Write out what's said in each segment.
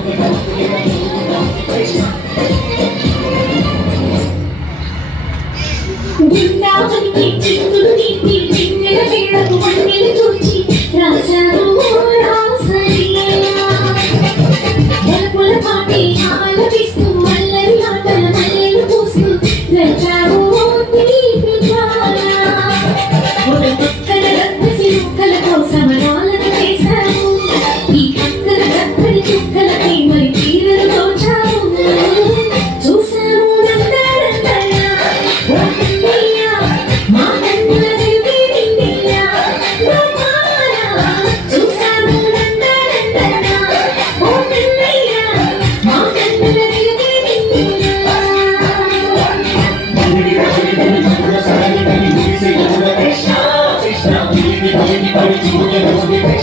Now to the deep, deep, deep, deep, deep, deep, deep, deep, deep, deep, deep,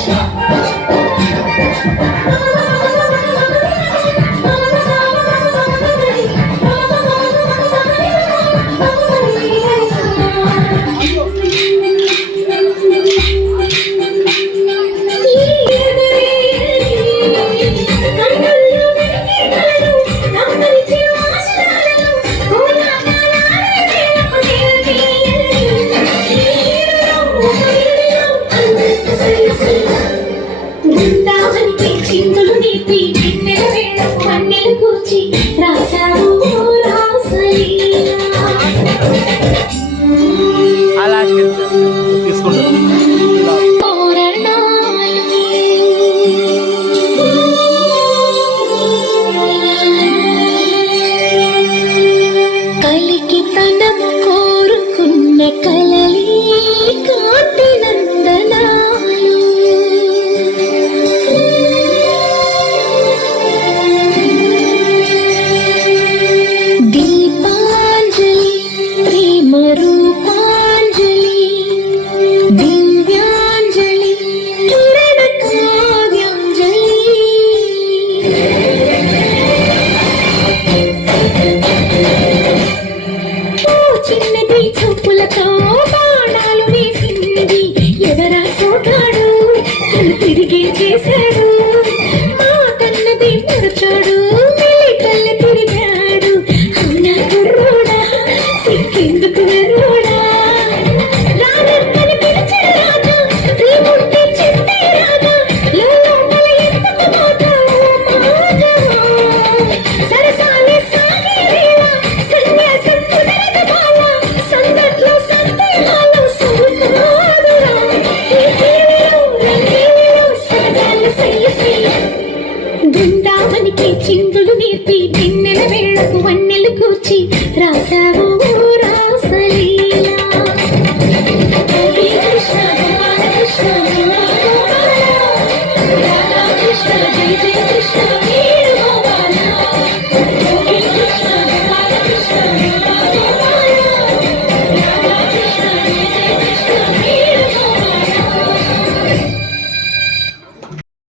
Thank చింతలు తీర్చి వెన్నెల వేళ మన్నెలు కూర్చి రాశావు రాసలీలా అలా Yeah. చిందులు నేర్పి నిన్నెల వేళకు వన్నెలు కూర్చి రాసావు.